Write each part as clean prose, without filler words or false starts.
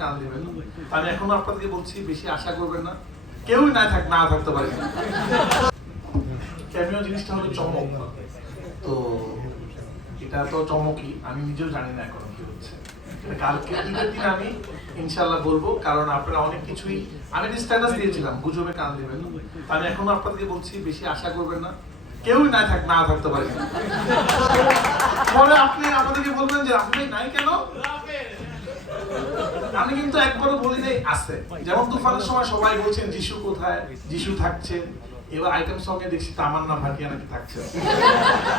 কান দিবেন। আমি এখনো আপনাদেরকে বলছি, বেশি আশা করবেন না, কেউই না থাকতে পারে। ক্যামিও জিনিসটা হলো চমক, তো এটা তো চমকই, আমি নিজেও জানি না এখন কি হচ্ছে। কালকে ঈদের দিন আমি ইনশাল্লাহ বলবো, কারণ আপনারা অনেক কিছুই, আমি একটা স্ট্যাটাস দিয়েছিলাম গুজবে কান দিবেন। আমি এখনো আপনাদেরকে বলছি, বেশি আশা করবেন না, কেউই না থাকতে পারে। পরে আপনি আমাদেরকে বলবেন যে আপনি নাই কেন, আমি কিন্তু একবারও বলি নাই আছে। যেমন তুফানের সময় সবাই বলছেন যিশু কোথায়, যিশু থাকছেন। এবার আইটেম সঙ্গে দেখছি তামান্না ভাটিয়া নাকি থাকছে।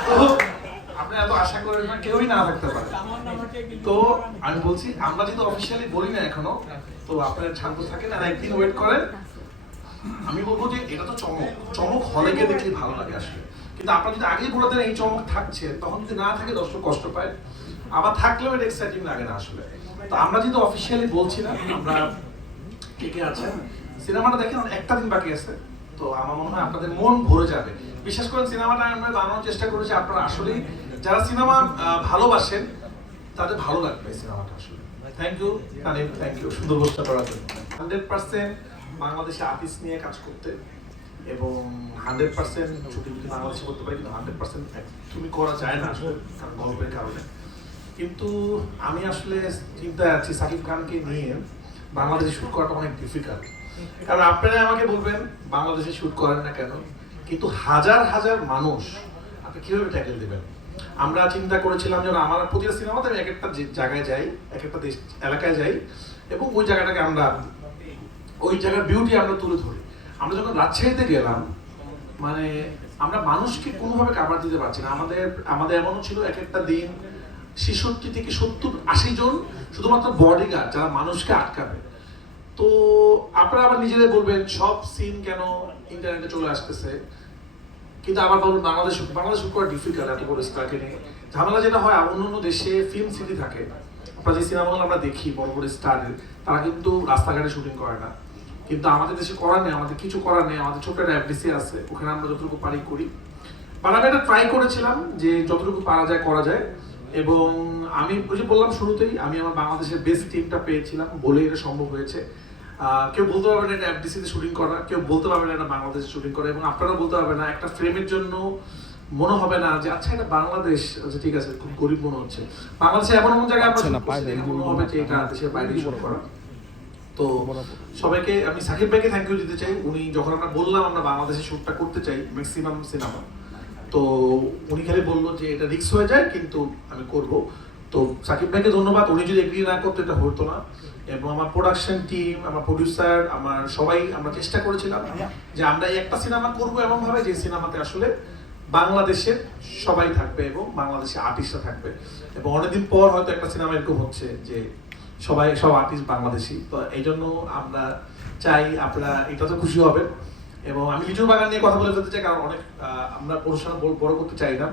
তো আপনি এত আশা করেন না, কেউই না থাকতে পারে। তো আমি বলছি, আমরা যেহেতু অফিসিয়ালি বলি না এখনো, তো আপনারা শান্ত থাকেন আর একদিন ওয়েট করেন। আমি বলবো যে এটা তো চমক হলে গিয়ে দেখলে ভালো লাগে আসলে। কিন্তু আপনারা যদি আগেই বলে দেন এই চমক থাকছে, তখন যদি না থাকে দর্শক কষ্ট পায়। আবার থাকলেও এটা এক্সাইটিং লাগে না আসলে। তো আমরা যেহেতু অফিসিয়ালি বলছি না, আমরা কে আছেন সিনেমাটা দেখেন, একটা দিন বাকি আছে। তো আমার মনে হয় আপনাদের মন ভরে যাবে। বিশেষ করে সিনেমাটা আমরা বানানোর চেষ্টা করেছি, আপনারা আসলেই যারা সিনেমা ভালোবাসেন তাদের ভালো লাগবে সিনেমাটা আসলে। Thank you Tanim, thank you সুন্দর প্রশ্ন করার জন্য। 100% বাংলাদেশে আর্টিস্ট নিয়ে কাজ করতে, এবং 100% ছুটি যদি বাংলাদেশে করতে পারি, কিন্তু 100% তুমি করা যায় না আসলে, কারণ গল্পের কারণে। কিন্তু আমি আসলে চিন্তায় আছি সাকিব খানকে নিয়ে বাংলাদেশে শুট করাটা অনেক ডিফিকাল্ট। কারণ আপনারা আমাকে বলবেন বাংলাদেশে শুট করেন না কেন, কিন্তু হাজার হাজার মানুষ আপনি কিভাবে ট্যাকেল দেবেন। আমরা চিন্তা করেছিলাম যেন আমার প্রতিটা সিনেমাতে আমি এক একটা জায়গায় যাই, এক একটা দেশ এলাকায় যাই, এবং ওই জায়গাটাকে আমরা, ওই জায়গার বিউটি আমরা তুলে ধরি। আমরা যখন রাজশাহীতে গেলাম, মানে আমরা মানুষকে কোনোভাবে কাভার দিতে পারছি না। আমাদের এমনও ছিল এক একটা দিন 66 থেকে 70-80 জন শুধুমাত্র বডিগার্ড যারা মানুষকে আটকাবে। তো আপনারা আবার নিজেরাই বলবেন সব সিন কেন ইন্টারনেটে চলে আসতেছে, কিন্তু আবার বলুন বাংলাদেশ শুট করা ডিফিকাল্ট এত বড় স্টারকে নিয়ে। ঝামেলা যেটা হয়, অন্য দেশে ফিল্ম সিটি থাকে, আপনারা যে সিনেমাগুলো আমরা দেখি বড় বড় স্টারের, তারা কিন্তু রাস্তাঘাটে শুটিং করে না। কিন্তু আমাদের দেশে করার নেই, আমাদের কিছু করার নেই, আমাদের ছোট্ট একটা এফডিসি আছে, ওখানে আমরা যতটুকু পারি করি। বাট আমি এটা ট্রাই করেছিলাম যে যতটুকু পারা যায় করা যায়। এবং আমি ওই যে বললাম শুরুতেই, আমি আমার বাংলাদেশের বেস্ট টিমটা পেয়েছিলাম বলে এটা সম্ভব হয়েছে। কেউ বলতে পারবে না এটা এফডিসিতে শুটিং করা, কেউ বলতে পারবে না এটা বাংলাদেশে শুটিং করা, এবং আপনারা বলতে পারবে না একটা ফ্রেমের জন্য মনে হবে না যে আচ্ছা এটা বাংলাদেশ, আচ্ছা ঠিক আছে খুব গরিব মনে হচ্ছে। বাংলাদেশে এমন এমন জায়গায় মনে হবে যে এটা দেশের বাইরে শুট করা। তো সবাইকে আমি সাকিব ভাইকে থ্যাংক ইউ দিতে চাই। উনি যখন আমরা বললাম আমরা বাংলাদেশে শুটটা করতে চাই ম্যাক্সিমাম সিনেমা, তো উনি খালি বললো যে এটা রিস্ক হয়ে যায় কিন্তু আমি করব। তো সাকিব ভাইকে ধন্যবাদ, উনি যদি এগ্রি না করতো এটা হতো না। এবং আমার প্রোডাকশন টিম, আমার প্রডিউসার, আমার সবাই আমরা চেষ্টা করেছিলাম যে আমরা এই একটা সিনেমা করবো এমন ভাবে যে সিনেমাতে আসলে বাংলাদেশের সবাই থাকবে এবং বাংলাদেশে আর্টিস্টরা থাকবে। এবং অনেকদিন পর হয়তো একটা সিনেমা এরকম হচ্ছে যে সব আর্টিস্ট বাংলাদেশি। তো এই জন্য আমরা চাই আপনারা এটা তো খুশি হবেন। এবং আমি লিচুর বাগান নিয়ে কথা বলে ফেলতে চাই, কারণ অনেক আমরা প্রশ্ন বড় করতে চাই না।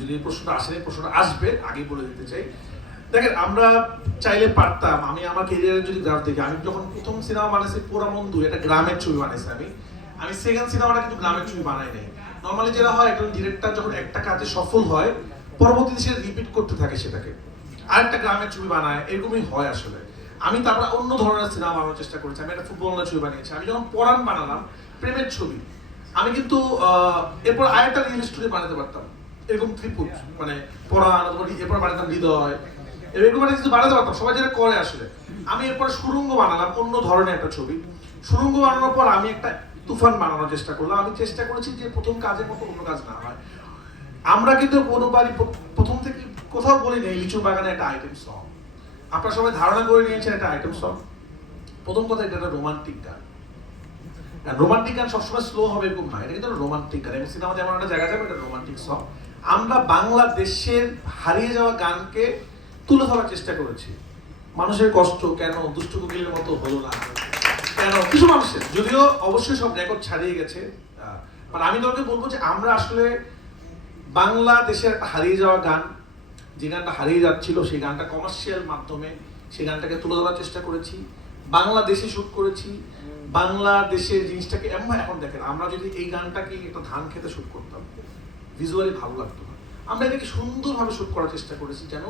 যদি প্রশ্নটা আসে, প্রশ্নটা আসবে আগেই বলে দিতে চাই। দেখেন আমরা চাইলে পারতাম, আমি আমার ক্যারিয়ারে যদি গ্রাফ দেখি, আমি যখন প্রথম সিনেমা বানাইছি পোড়ামন্দু, এটা গ্রামের ছবি বানাইছি আমি সেকেন্ড সিনেমাটা কিন্তু গ্রামের ছবি বানাই নাই। নর্মালি যেটা হয়, একজন ডিরেক্টর যখন একটা কাজে সফল হয় পরবর্তীতে সে রিপিট করতে থাকে সেটাকে, আরেকটা গ্রামের ছবি বানায়, এরকমই হয় আসলে। আমি তারপরে অন্য ধরনের সিনেমা বানানোর চেষ্টা করেছি। আমি একটা ফুটবলের ছবি বানিয়েছি। আমি যখন পরাণ বানালাম, প্রেমের ছবি, আমি কিন্তু এরপর আরেকটা রিয়েল স্টোরি বানাতে পারতাম, এরকম ত্রিপুট, মানে পরাণ, এরপর বানাতাম হৃদয়, এরকম একটা কিছু বানাতে পারতাম, সবাই যেটা করে আসলে। আমি এরপর সুরঙ্গ বানালাম, অন্য ধরনের একটা ছবি। সুরঙ্গ বানানোর পর আমি একটা তুফান বানানোর চেষ্টা করলাম। আমি চেষ্টা করেছি যে প্রথম কাজের মতো অন্য কাজ না হয়। আমরা কিন্তু কোনোবারই প্রথম থেকে কোথাও বলি নেই লিচু বাগানে একটা আইটেম সং। আপনারা সবাই ধারণা করে নিয়েছেন একটা আইটেম সং। প্রথম কথা, এটা একটা রোমান্টিক গান। রোমান্টিক গান সবসময় স্লো হবে এরকম না, এটা কিন্তু রোমান্টিক গান, এবং সিনেমাতে এমন একটা জায়গা যাবে এটা রোমান্টিক সং। আমরা বাংলাদেশের হারিয়ে যাওয়া গানকে তুলে ধরার চেষ্টা করেছি। মানুষের কষ্ট কেন দুষ্টু কোকিলের মতো হলো না, কেন কিছু মানুষের, যদিও অবশ্যই সব রেকর্ড ছাড়িয়ে গেছে। মানে আমি তোমাকে বলবো যে আমরা আসলে বাংলাদেশের একটা হারিয়ে যাওয়া গান, যে গানটা হারিয়ে যাচ্ছিল, সেই গানটা কমার্শিয়াল মাধ্যমে সেই গানটাকে তুলে ধরার চেষ্টা করেছি। বাংলাদেশে শুট করেছি, বাংলাদেশের জিনিসটাকে এমন। এখন দেখেন, আমরা যদি এই গানটাকে একটা ধান খেতে শুট করতাম, ভিজুয়ালি ভালো লাগতো না। আমরা এটাকে সুন্দরভাবে শুট করার চেষ্টা করেছি যেন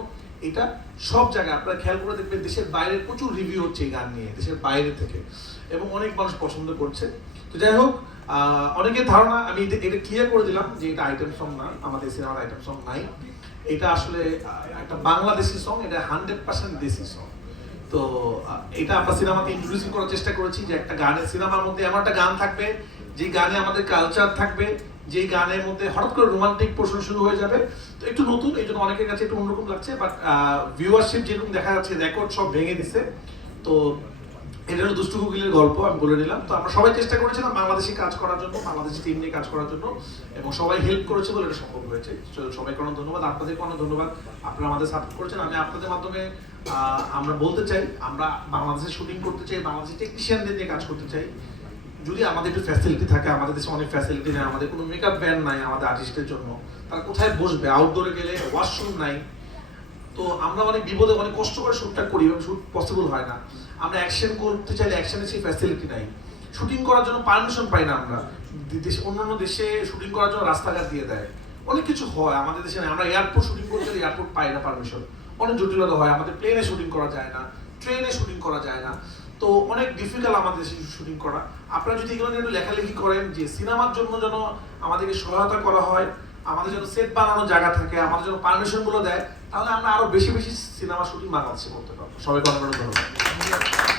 এটা সব জায়গায় আপনারা খেয়াল করে দেখবেন, দেশের বাইরে প্রচুর রিভিউ হচ্ছে এই গান নিয়ে, দেশের বাইরে থেকে, এবং অনেক মানুষ পছন্দ করছে। তো যাই হোক, অনেকের ধারণা, আমি এটা ক্লিয়ার করে দিলাম যে এটা আইটেম সং না, আমাদের সিনেমার আইটেম সং নাই। এটা আসলে একটা বাংলাদেশি সং, এটা 100% দেশি সং। তো এটা আমরা সিনেমাতে ইন্ট্রোডিউস করার চেষ্টা করেছি যে একটা গানের, সিনেমার মধ্যে এমন একটা গান থাকবে যে গানে আমাদের কালচার থাকবে, যে গানের মধ্যে হঠাৎ করে রোমান্টিক পোর্শন শুরু হয়ে যাবে। তো একটু নতুন, এই জন্য অনেকের কাছে একটু অন্যরকম লাগছে, বাট ভিউয়ারশিপ যেরকম দেখা যাচ্ছে, রেকর্ড সব ভেঙে দিছে। তো এটা হলো দুষ্টু কোকিলের গল্প, আমি বলে নিলাম। তো আমরা সবাই চেষ্টা করেছিলাম বাংলাদেশি কাজ করার জন্য, বাংলাদেশি টিম নিয়ে কাজ করার জন্য, এবং সবাই হেল্প করেছে বলে এটা সম্ভব হয়েছে। সবাইকে অনেক ধন্যবাদ, আপনাদেরকে অনেক ধন্যবাদ, আপনারা আমাদের সাপোর্ট করেছেন। আমি আপনাদের মাধ্যমে আমরা বলতে চাই, আমরা বাংলাদেশে শুটিং করতে চাই, বাংলাদেশি টেকনিশিয়ানদের নিয়ে কাজ করতে চাই। যদি আমাদের একটু ফ্যাসিলিটি থাকে, আমাদের দেশে অনেক ফ্যাসিলিটি নেই, আমাদের কোনো মেকআপ ভ্যান নাই আমাদের আর্টিস্টের জন্য, তারা কোথায় বসবে, আউটডোরে গেলে ওয়াশরুম নাই। তো আমরা অনেক বিপদে, অনেক কষ্ট করে শ্যুটটা করি এবং শ্যুট পসিবল হয় না। আমরা অ্যাকশন করতে চাইলে অ্যাকশনের সেই ফ্যাসিলিটি নাই, শুটিং করার জন্য পারমিশন পাই না আমরা। অন্যান্য দেশে শুটিং করার জন্য রাস্তাঘাট দিয়ে দেয়, অনেক কিছু হয়, আমাদের দেশে নাই। আমরা এয়ারপোর্ট শুটিং করতে গেলে এয়ারপোর্ট পাই না পারমিশন, অনেক জটিলতা হয়, আমাদের প্লেনে শুটিং করা যায় না, ট্রেনে শুটিং করা যায় না। তো অনেক ডিফিকাল্ট আমাদের দেশে শুটিং করা। আপনারা যদি এগুলো নিয়ে একটু লেখালেখি করেন যে সিনেমার জন্য যেন আমাদেরকে সহায়তা করা হয়, আমাদের জন্য সেট বানানোর জায়গা থাকে, আমাদের জন্য পারমিশন গুলো দেয়, তাহলে আমরা আরো বেশি বেশি সিনেমা শুটিং বাংলাদেশে করতে পারবো। সবাইকে অনেক অনেক ধন্যবাদ।